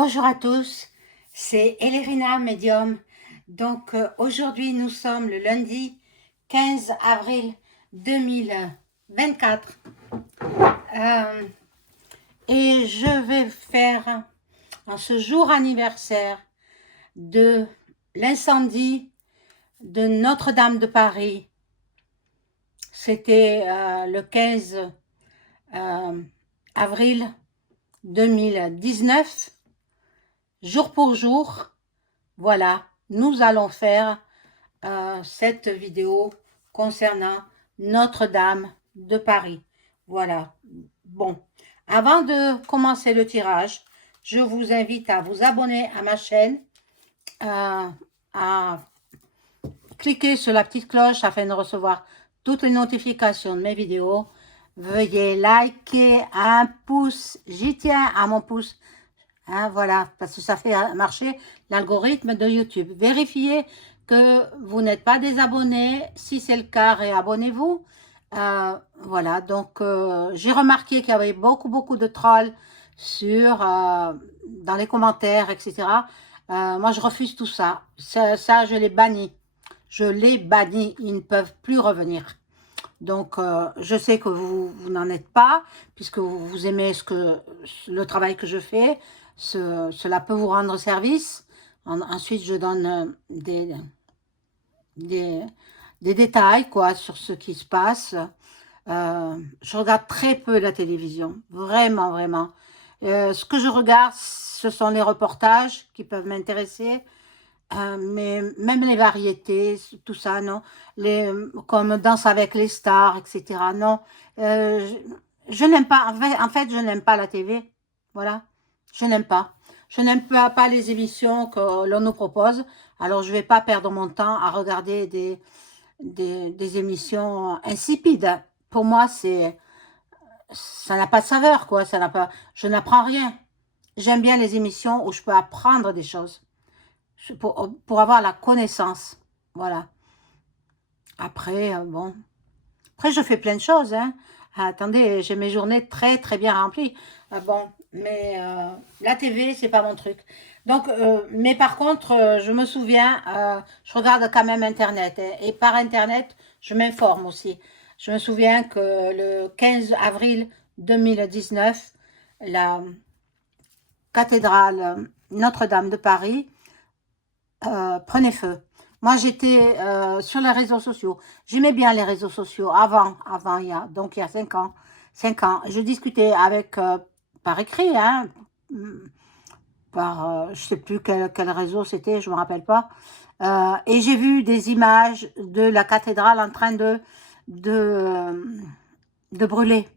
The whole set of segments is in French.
Bonjour à tous, c'est Elérina Medium. Donc aujourd'hui nous sommes le lundi 15 avril 2024 euh, et je vais faire en ce jour anniversaire de l'incendie de Notre-Dame de Paris. C'était le 15 avril 2019, jour pour jour. Voilà, nous allons faire cette vidéo concernant Notre-Dame de Paris. Voilà. Bon, avant de commencer le tirage, je vous invite à vous abonner à ma chaîne, à cliquer sur la petite cloche afin de recevoir toutes les notifications de mes vidéos. Veuillez liker un pouce, j'y tiens à mon pouce. Hein, voilà, parce que ça fait marcher l'algorithme de YouTube. Vérifiez que vous n'êtes pas désabonné. Si c'est le cas, réabonnez-vous. Voilà, donc j'ai remarqué qu'il y avait beaucoup de trolls dans les commentaires, etc. Moi, je refuse tout ça. Ça, je les bannis. Je les bannis. Ils ne peuvent plus revenir. Donc, je sais que vous n'en êtes pas, puisque vous aimez le travail que je fais. Cela peut vous rendre service. Ensuite, je donne des détails quoi, sur ce qui se passe. Je regarde très peu la télévision, vraiment. Ce que je regarde, ce sont les reportages qui peuvent m'intéresser. Mais même les variétés, tout ça, non. Comme Danse avec les stars, etc. Non. Je n'aime pas, en fait, je n'aime pas la TV. Voilà. Je n'aime pas. Je n'aime pas les émissions que l'on nous propose. Alors, je ne vais pas perdre mon temps à regarder des émissions insipides. Pour moi, ça n'a pas de saveur, quoi. Je n'apprends rien. J'aime bien les émissions où je peux apprendre des choses. Pour avoir la connaissance. Voilà. Après, bon. Après, je fais plein de choses. Hein. Attendez, j'ai mes journées très bien remplies. Bon, mais la TV, c'est pas mon truc. Donc, mais par contre, je me souviens, je regarde quand même Internet. Hein, et par Internet, je m'informe aussi. Je me souviens que le 15 avril 2019, la cathédrale Notre-Dame de Paris prenait feu. Moi, j'étais sur les réseaux sociaux. J'aimais bien les réseaux sociaux donc il y a 5 ans. 5 ans. Je discutais avec, par écrit, hein, je sais plus quel réseau c'était, je me rappelle pas. Et j'ai vu des images de la cathédrale en train de, de brûler.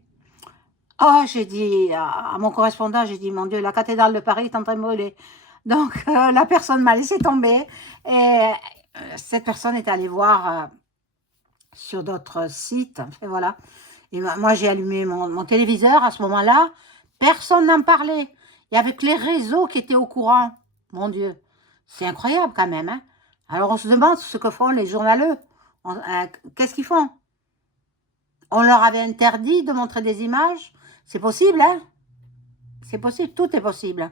Oh, j'ai dit à mon correspondant, j'ai dit, mon Dieu, la cathédrale de Paris est en train de brûler. Donc, la personne m'a laissé tomber et cette personne est allée voir sur d'autres sites. Et voilà. Et moi, j'ai allumé mon téléviseur à ce moment-là. Personne n'en parlait. Il n'y avait que les réseaux qui étaient au courant. Mon Dieu, c'est incroyable quand même. Hein. Alors, on se demande ce que font les journaleux. Qu'est-ce qu'ils font? On leur avait interdit de montrer des images. C'est possible, hein? C'est possible, tout est possible.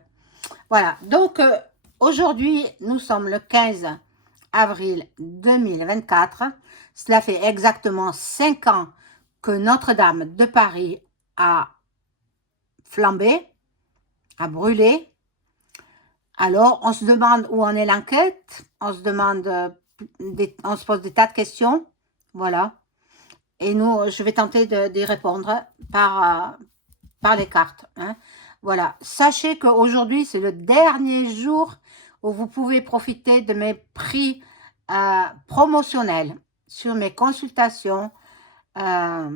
Voilà, donc aujourd'hui, nous sommes le 15 avril 2024. Cela fait exactement 5 ans que Notre-Dame de Paris a flambé, a brûlé. Alors, on se demande où en est l'enquête, on se pose des tas de questions, voilà. Et nous, je vais tenter d'y répondre par les cartes. Hein. Voilà. Sachez qu'aujourd'hui, c'est le dernier jour où vous pouvez profiter de mes prix promotionnels sur mes consultations, voilà,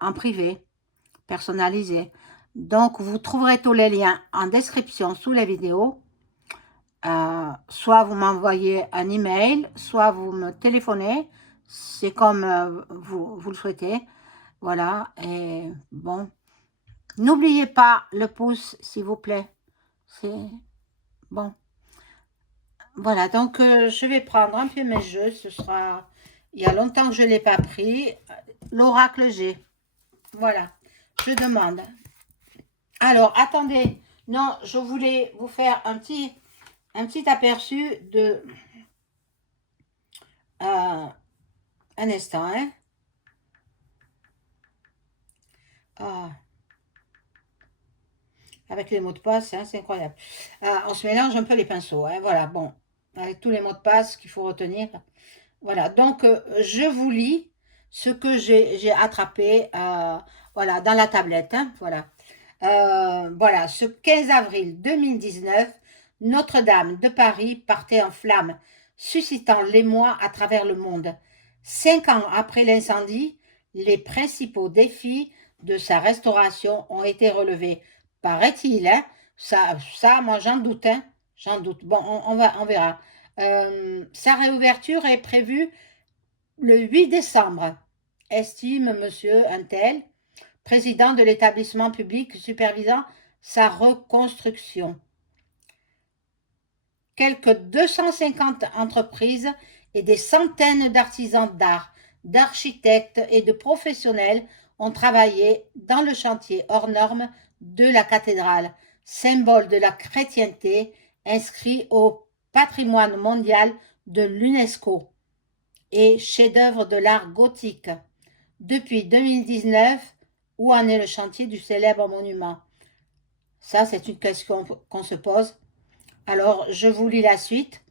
en privé, personnalisé. Donc, vous trouverez tous les liens en description sous les vidéos. Soit vous m'envoyez un email, soit vous me téléphonez. C'est comme vous le souhaitez. Voilà. Et bon. N'oubliez pas le pouce, s'il vous plaît. C'est bon. Voilà, donc je vais prendre un peu mes jeux. Il y a longtemps que je ne l'ai pas pris. L'oracle G. Voilà, je demande. Alors, attendez, Non, je voulais vous faire un petit aperçu de... un instant, hein. Ah, avec les mots de passe, hein, c'est incroyable. On se mélange un peu les pinceaux, hein, voilà, bon. Avec tous les mots de passe qu'il faut retenir. Voilà, donc je vous lis ce que j'ai attrapé voilà, dans la tablette, hein, voilà. Voilà, ce 15 avril 2019, Notre-Dame de Paris partait en flammes, suscitant l'émoi à travers le monde. 5 ans après l'incendie, les principaux défis de sa restauration ont été relevés. Paraît-il, hein, moi j'en doute, hein, j'en doute. Bon, on verra. Sa réouverture est prévue le 8 décembre, estime Monsieur Untel, président de l'établissement public supervisant sa reconstruction. Quelques 250 entreprises et des centaines d'artisans d'art, d'architectes et de professionnels ont travaillé dans le chantier hors norme de la cathédrale, symbole de la chrétienté inscrit au patrimoine mondial de l'UNESCO et chef-d'œuvre de l'art gothique. Depuis 2019, où en est le chantier du célèbre monument? Ça, c'est une question qu'on se pose. Alors, je vous lis la suite.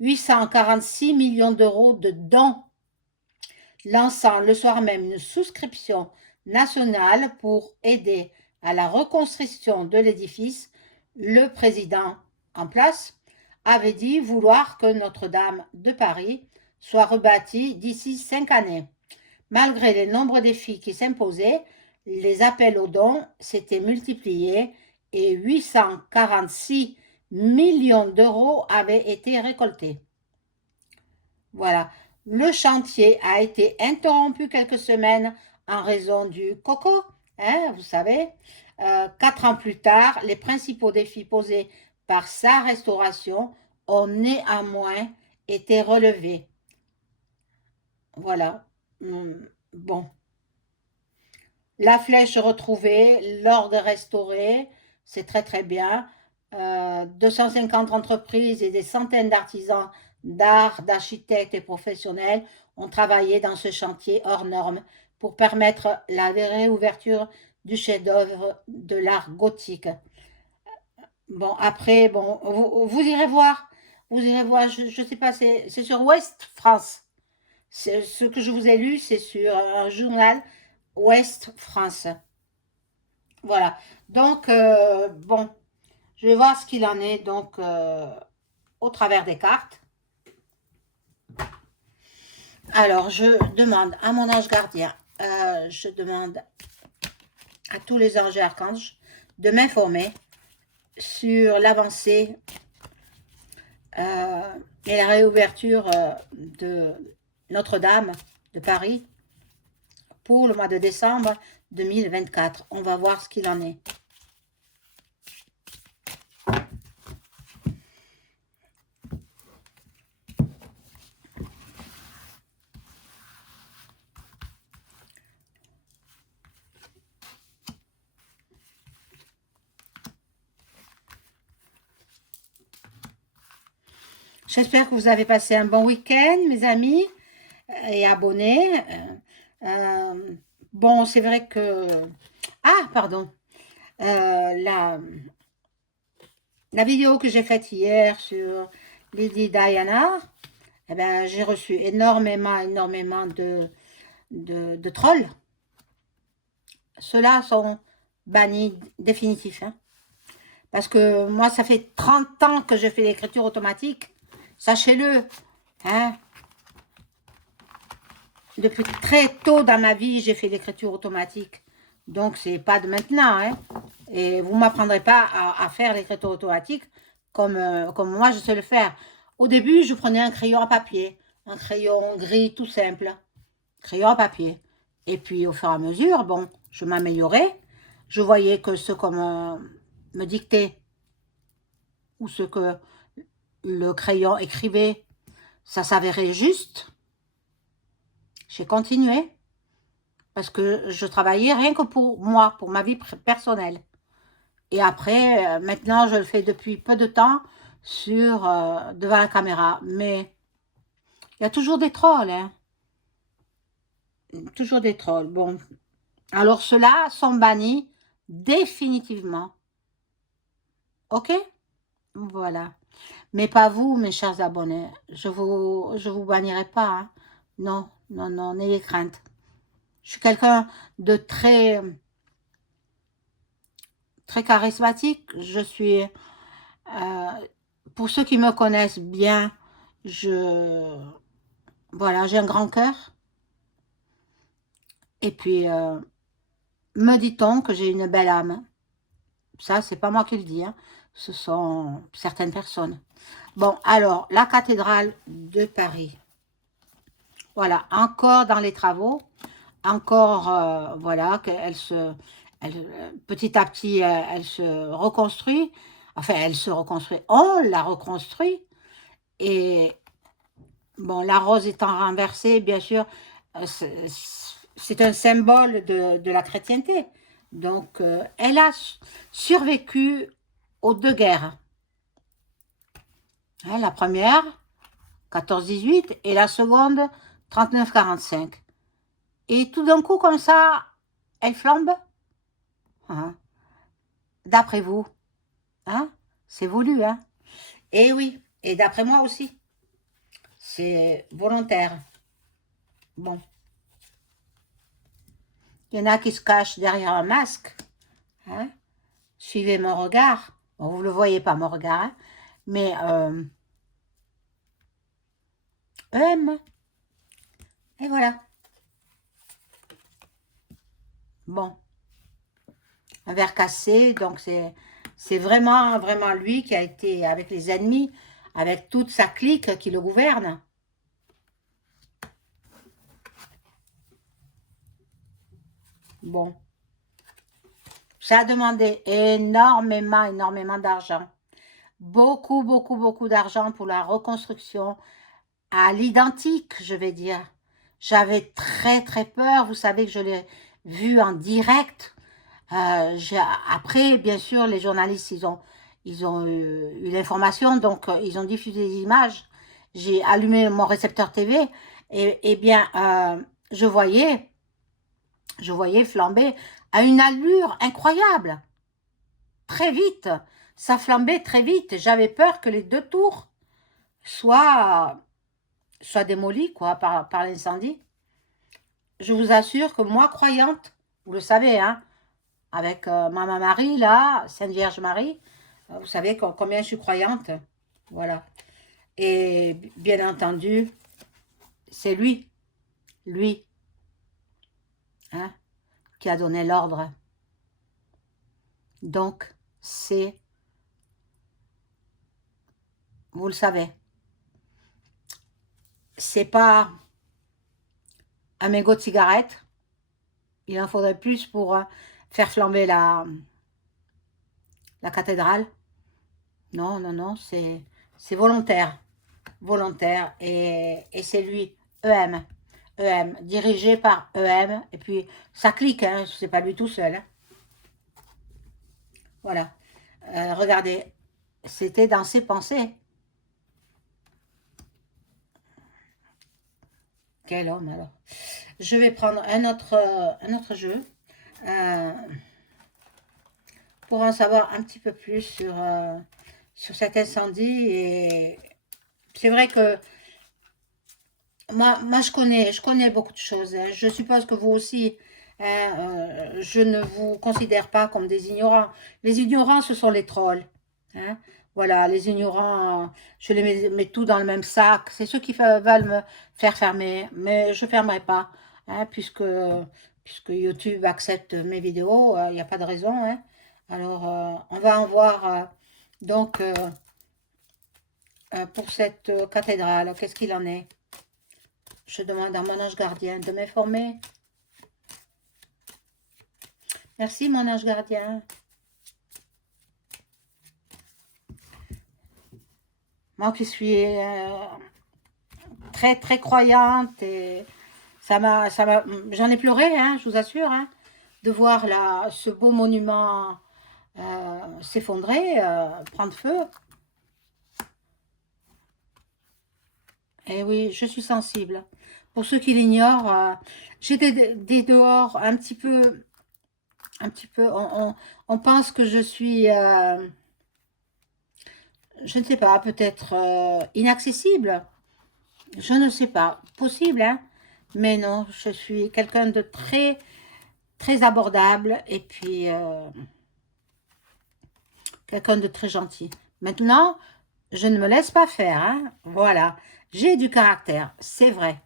846 millions d'euros de dons, lançant le soir même une souscription nationale pour aider à la reconstruction de l'édifice. Le président en place avait dit vouloir que Notre-Dame de Paris soit rebâtie d'ici 5 années. Malgré les nombreux défis qui s'imposaient, les appels aux dons s'étaient multipliés et 846 millions d'euros avaient été récoltés. Voilà. Le chantier a été interrompu quelques semaines en raison du coco, hein, vous savez. 4 ans plus tard, les principaux défis posés par sa restauration ont néanmoins été relevés. Voilà. Bon. La flèche retrouvée, l'ordre restauré, c'est très très bien. 250 entreprises et des centaines d'artisans d'art, d'architectes et professionnels ont travaillé dans ce chantier hors norme pour permettre la réouverture du chef-d'œuvre de l'art gothique. Bon, après, bon, vous irez voir. Vous irez voir, je ne sais pas, c'est sur Ouest France. Ce que je vous ai lu, c'est sur un journal Ouest France. Voilà. Donc, bon, je vais voir ce qu'il en est, donc, au travers des cartes. Alors, je demande à mon ange gardien, je demande à tous les anges et archanges de m'informer sur l'avancée et la réouverture de Notre-Dame de Paris pour le mois de décembre 2024. On va voir ce qu'il en est. J'espère que vous avez passé un bon week-end, mes amis et abonnés. Bon, c'est vrai que... Ah, pardon. La vidéo que j'ai faite hier sur Lady Diana, eh ben, j'ai reçu énormément de trolls. Ceux-là sont bannis définitifs. Hein. Parce que moi, ça fait 30 ans que je fais l'écriture automatique. Sachez-le. Hein. Depuis très tôt dans ma vie, j'ai fait l'écriture automatique. Donc, c'est pas de maintenant. Hein. Et vous ne m'apprendrez pas à faire l'écriture automatique comme moi, je sais le faire. Au début, je prenais un crayon à papier. Un crayon gris tout simple. Crayon à papier. Et puis, au fur et à mesure, bon, je m'améliorais. Je voyais que ce qu'on me dictait ou ce que le crayon écrivait, ça s'avérait juste. J'ai continué parce que je travaillais rien que pour moi, pour ma vie personnelle. Et après, maintenant, je le fais depuis peu de temps devant la caméra. Mais il y a toujours des trolls, hein. Toujours des trolls. Bon, alors ceux-là sont bannis définitivement. OK? Voilà. Mais pas vous, mes chers abonnés. Je vous bannirai pas, hein. Non, non, non, n'ayez crainte. Je suis quelqu'un de très charismatique. Je suis, pour ceux qui me connaissent bien, voilà, j'ai un grand cœur. Et puis, me dit-on que j'ai une belle âme. Ça, c'est pas moi qui le dis, hein. Ce sont certaines personnes. Bon, alors, la cathédrale de Paris. Voilà, encore dans les travaux. Encore, voilà, petit à petit, elle se reconstruit. Enfin, elle se reconstruit. On la reconstruit. Et bon, la rose étant renversée, bien sûr, c'est un symbole de la chrétienté. Donc, elle a survécu aux deux guerres. Hein, la première, 14-18, et la seconde, 39-45. Et tout d'un coup, comme ça, elle flambe. Hein, d'après vous, hein, c'est voulu, hein. Et oui, et d'après moi aussi, c'est volontaire. Bon, il y en a qui se cachent derrière un masque, hein. Suivez mon regard. Bon, vous ne le voyez pas, mon regard, hein, mais EM, et voilà. Bon, un verre cassé, donc c'est vraiment, vraiment lui qui a été avec les ennemis, avec toute sa clique qui le gouverne. Bon, ça a demandé énormément, énormément d'argent. Beaucoup, beaucoup, beaucoup d'argent pour la reconstruction à l'identique, je vais dire. J'avais très, très peur. Vous savez que je l'ai vu en direct. Après, bien sûr, les journalistes, ils ont eu l'information, donc ils ont diffusé des images. J'ai allumé mon récepteur TV et bien, je voyais flamber à une allure incroyable. Très vite. Ça flambait très vite. J'avais peur que les deux tours soient démolis quoi, par l'incendie. Je vous assure que moi, croyante, vous le savez, hein, avec Maman Marie, là, Sainte Vierge Marie, vous savez combien je suis croyante. Voilà. Et bien entendu, c'est lui, hein, qui a donné l'ordre. Donc, vous le savez, c'est pas un mégot de cigarette. Il en faudrait plus pour faire flamber la cathédrale. Non, non, non, c'est volontaire. Volontaire. Et c'est lui, EM. EM, dirigé par EM. Et puis, ça clique, hein, c'est pas lui tout seul. Hein. Voilà. Regardez, c'était dans ses pensées. Quel homme, alors. Je vais prendre un autre jeu. Pour en savoir un petit peu plus sur cet incendie. Et c'est vrai que moi je connais beaucoup de choses. Hein. Je suppose que vous aussi, hein, je ne vous considère pas comme des ignorants. Les ignorants, ce sont les trolls. Hein. Voilà, les ignorants, je les mets tout dans le même sac. C'est ceux qui veulent me faire fermer, mais je ne fermerai pas, hein, puisque YouTube accepte mes vidéos, il n'y a pas de raison. Hein. Alors, on va en voir, donc, pour cette cathédrale, qu'est-ce qu'il en est? Je demande à mon ange gardien de m'informer. Merci, mon ange gardien. Moi qui suis très, très croyante, et j'en ai pleuré, hein, je vous assure, hein, de voir là, ce beau monument s'effondrer, prendre feu. Eh oui, je suis sensible. Pour ceux qui l'ignorent, j'ai des dehors un petit peu, on pense que je suis, je ne sais pas, peut-être inaccessible. Je ne sais pas, possible, hein? Mais non, je suis quelqu'un de très, très abordable et puis quelqu'un de très gentil. Maintenant, je ne me laisse pas faire, hein? Voilà, j'ai du caractère, c'est vrai.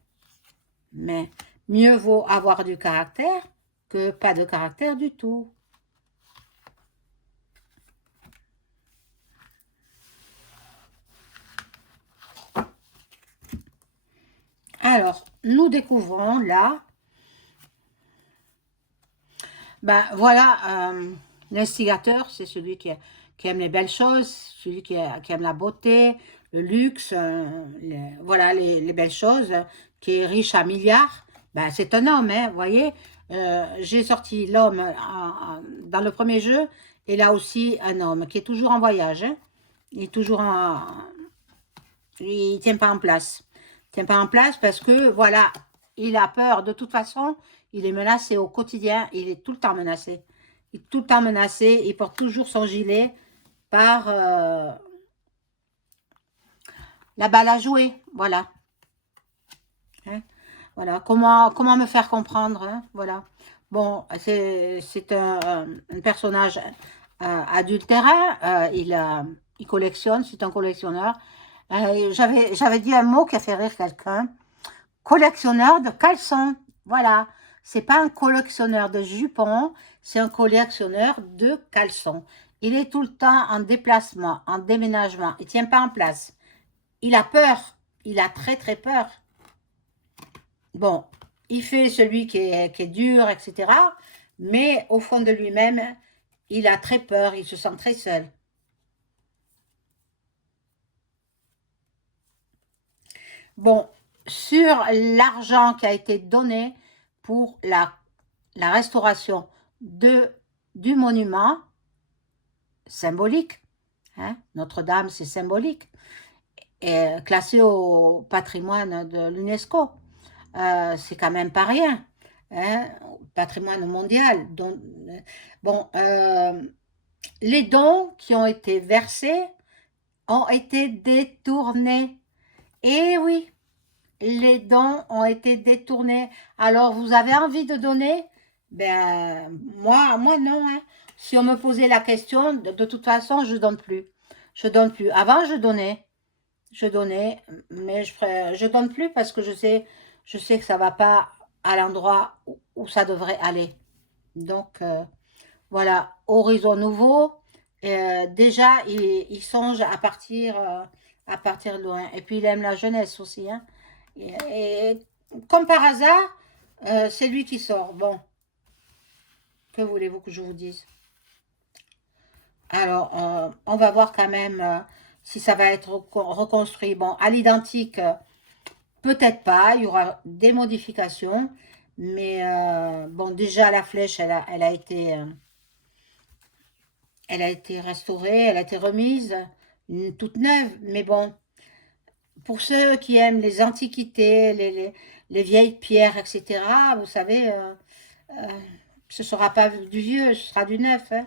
Mais mieux vaut avoir du caractère que pas de caractère du tout. Alors, nous découvrons là, ben voilà, l'instigateur, c'est celui qui aime les belles choses, celui qui aime la beauté, le luxe, voilà les belles choses, qui est riche à milliards. Ben, c'est un homme, hein, vous voyez. J'ai sorti l'homme dans le premier jeu, et là aussi un homme qui est toujours en voyage, hein. Il est toujours en, il tient pas en place. Il tient pas en place parce que, voilà, il a peur. De toute façon, il est menacé au quotidien. Il est tout le temps menacé. Il est tout le temps menacé. Il porte toujours son gilet par la balle à jouer. Voilà. Hein. Voilà. Comment me faire comprendre, hein. Voilà. Bon, c'est un personnage adultérin. Il collectionne. C'est un collectionneur. J'avais dit un mot qui a fait rire quelqu'un. Collectionneur de caleçons. Voilà. C'est pas un collectionneur de jupons, c'est un collectionneur de caleçons. Il est tout le temps en déplacement, en déménagement. Il tient pas en place. Il a peur. Il a très très peur. Bon, il fait celui qui est dur, etc. Mais au fond de lui-même, il a très peur. Il se sent très seul. Bon, sur l'argent qui a été donné pour la restauration du monument symbolique, hein, Notre-Dame, c'est symbolique, et classé au patrimoine de l'UNESCO. C'est quand même pas rien, hein, patrimoine mondial. Donc, bon, les dons qui ont été versés ont été détournés. Et oui, les dons ont été détournés. Alors, vous avez envie de donner? Ben, moi non, hein. Si on me posait la question, de toute façon, je donne plus. Je donne plus. Avant, je donnais, mais je donne plus parce que je sais que ça va pas à l'endroit où ça devrait aller. Donc, voilà, horizon nouveau. Déjà, il songe à partir de loin. Et puis, il aime la jeunesse aussi, hein. Et comme par hasard, c'est lui qui sort. Bon, que voulez-vous que je vous dise? Alors, on va voir quand même si ça va être reconstruit. Bon, à l'identique, peut-être pas. Il y aura des modifications. Mais bon, déjà, la flèche, elle a été restaurée, elle a été remise, toute neuve. Mais bon, pour ceux qui aiment les antiquités, les vieilles pierres, etc., vous savez, euh, ce ne sera pas du vieux, ce sera du neuf, hein.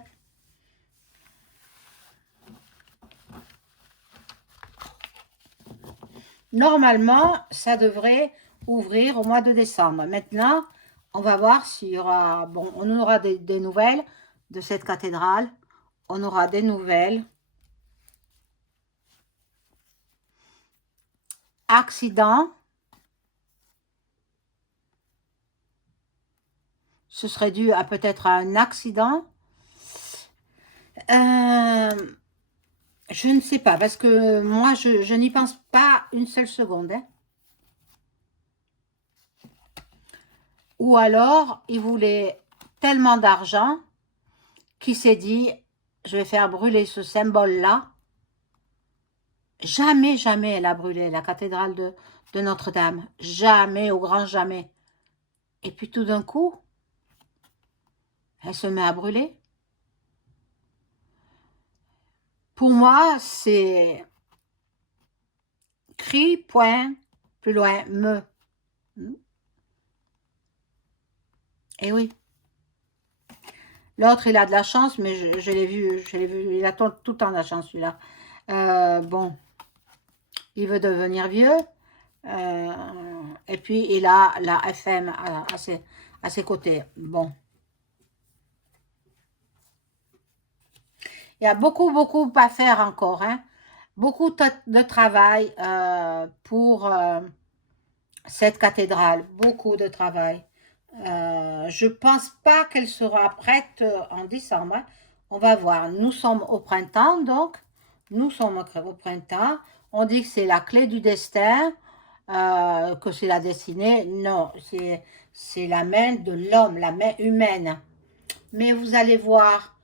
Normalement, ça devrait ouvrir au mois de décembre. Maintenant, on va voir s'il y aura... Bon, on aura des nouvelles de cette cathédrale. On aura des nouvelles. Accident. Ce serait dû à peut-être un accident. Euh, je ne sais pas, parce que moi, je n'y pense pas une seule seconde, hein. Ou alors, il voulait tellement d'argent qu'il s'est dit, je vais faire brûler ce symbole-là. Jamais, jamais elle a brûlé la cathédrale de Notre-Dame. Jamais, au grand jamais. Et puis tout d'un coup, elle se met à brûler. Pour moi, c'est cri, point, plus loin, me. Eh oui. L'autre, il a de la chance, mais je l'ai vu, il a tout le temps de la chance, celui-là. Bon, il veut devenir vieux. Et puis, il a la FM à ses côtés. Bon. Il y a beaucoup à faire encore, hein. Beaucoup de travail pour cette cathédrale. Beaucoup de travail. Je pense pas qu'elle sera prête en décembre, hein. On va voir. Nous sommes au printemps, donc. Nous sommes au printemps. On dit que c'est la clé du destin, que c'est la destinée. Non, c'est la main de l'homme, la main humaine. Mais vous allez voir,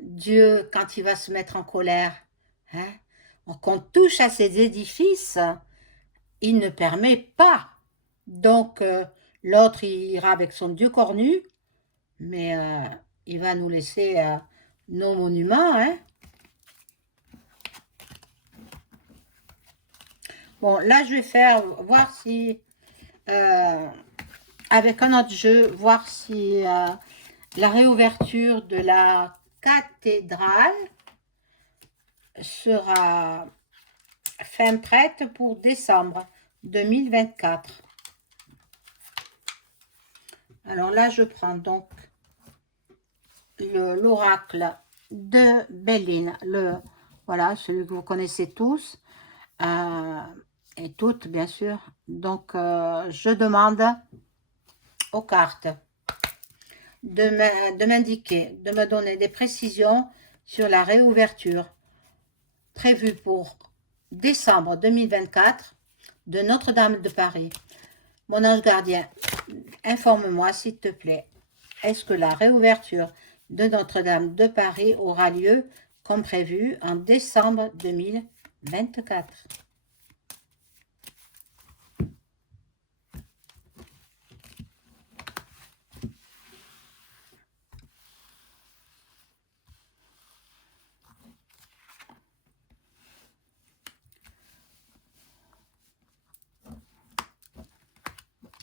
Dieu, quand il va se mettre en colère, hein, qu'on touche à ces édifices, il ne permet pas. Donc, l'autre, il ira avec son Dieu cornu, mais il va nous laisser nos monuments. Hein. Bon, là, je vais faire, voir si, avec un autre jeu, voir si la réouverture de la cathédrale sera fin prête pour décembre 2024. Alors là, je prends donc l'oracle de Béline, voilà, celui que vous connaissez tous, et toutes, bien sûr. Donc, je demande aux cartes de m'indiquer, de me donner des précisions sur la réouverture prévue pour décembre 2024 de Notre-Dame de Paris. Mon ange gardien, informe-moi s'il te plaît. Est-ce que la réouverture de Notre-Dame de Paris aura lieu comme prévu en décembre 2024?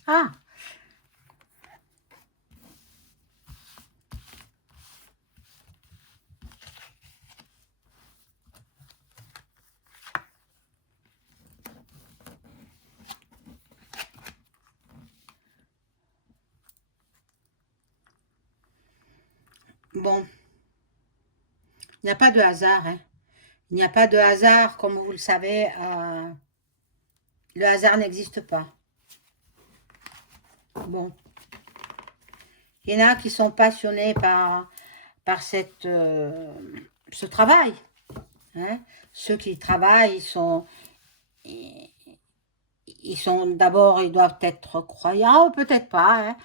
Ah, bon, il n'y a pas de hasard, hein. Il n'y a pas de hasard, comme vous le savez, le hasard n'existe pas. Bon, il y en a qui sont passionnés par ce travail. Hein. Ceux qui travaillent, ils sont d'abord, ils doivent être croyants, ou peut-être pas. Hein.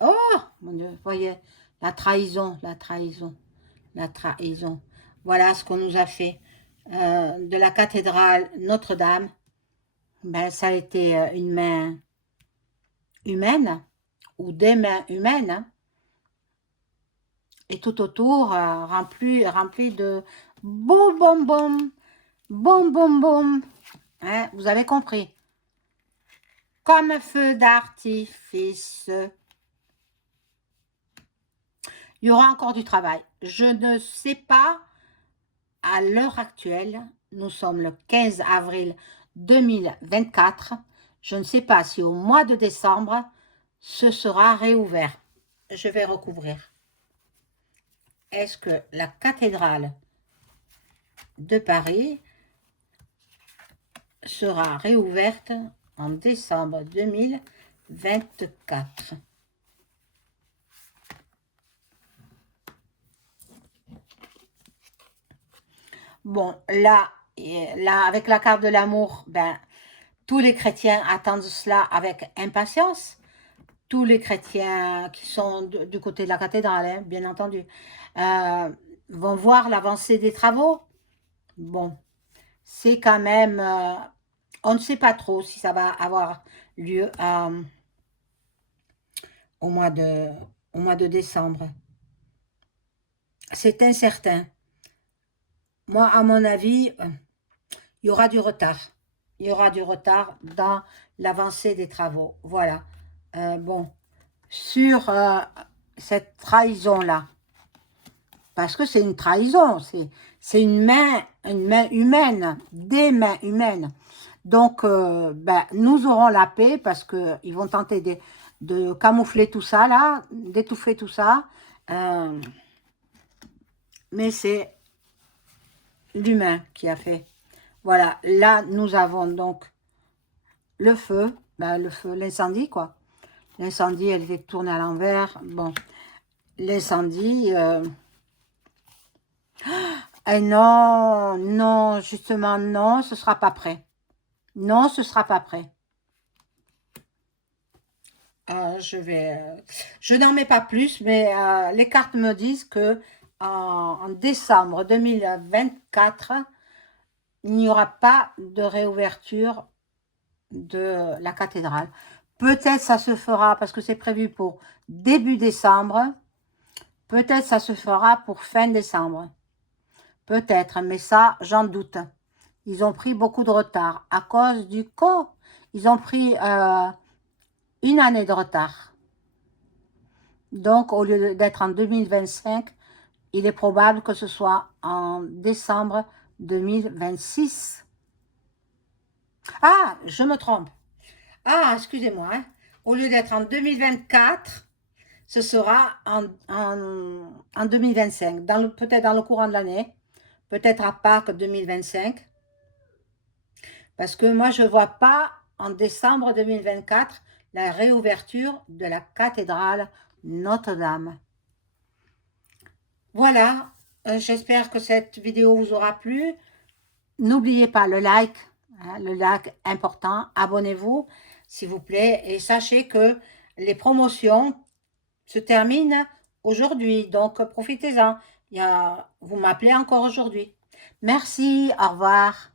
Oh, mon Dieu, voyez, la trahison, la trahison, la trahison. Voilà ce qu'on nous a fait. De la cathédrale Notre-Dame, ben, ça a été une main humaine, ou des mains humaines, hein, et tout autour, rempli de boum, boum, boum, boum, boum, boum. Hein, vous avez compris. Comme un feu d'artifice. Il y aura encore du travail. Je ne sais pas, à l'heure actuelle, nous sommes le 15 avril 2024, je ne sais pas si au mois de décembre, ce sera réouvert. Je vais recouvrir. Est-ce que la cathédrale de Paris sera réouverte en décembre 2024? Bon, là, avec la carte de l'amour, ben, tous les chrétiens attendent cela avec impatience. Tous les chrétiens qui sont du côté de la cathédrale, hein, bien entendu, vont voir l'avancée des travaux. Bon, c'est quand même... on ne sait pas trop si ça va avoir lieu au mois de décembre. C'est incertain. moi, à mon avis, il y aura du retard. Il y aura du retard dans l'avancée des travaux. Voilà. Bon, sur cette trahison-là, parce que c'est une trahison, c'est une main humaine, des mains humaines. Donc, ben, nous aurons la paix parce qu'ils vont tenter de camoufler tout ça, là, d'étouffer tout ça. Euh, mais c'est l'humain qui a fait. Voilà, là, nous avons donc le feu, l'incendie, quoi. L'incendie, elle était tournée à l'envers. Bon, l'incendie... eh non, non, justement, non, ce sera pas prêt. Non, ce sera pas prêt. Je n'en mets pas plus, mais les cartes me disent que en décembre 2024, il n'y aura pas de réouverture de la cathédrale. Peut-être ça se fera parce que c'est prévu pour début décembre. Peut-être ça se fera pour fin décembre. Peut-être, mais ça, j'en doute. Ils ont pris beaucoup de retard à cause du co. Ils ont pris une année de retard. Donc, au lieu d'être en 2025, il est probable que ce soit en décembre 2026. Ah, je me trompe. Ah, excusez-moi. Hein. Au lieu d'être en 2024, ce sera en 2025, peut-être dans le courant de l'année, peut-être à Pâques 2025. Parce que moi, je ne vois pas en décembre 2024 la réouverture de la cathédrale Notre-Dame. Voilà, j'espère que cette vidéo vous aura plu. N'oubliez pas hein, le like important. Abonnez-vous, s'il vous plaît. Et sachez que les promotions se terminent aujourd'hui. Donc, profitez-en. Vous m'appelez encore aujourd'hui. Merci, au revoir.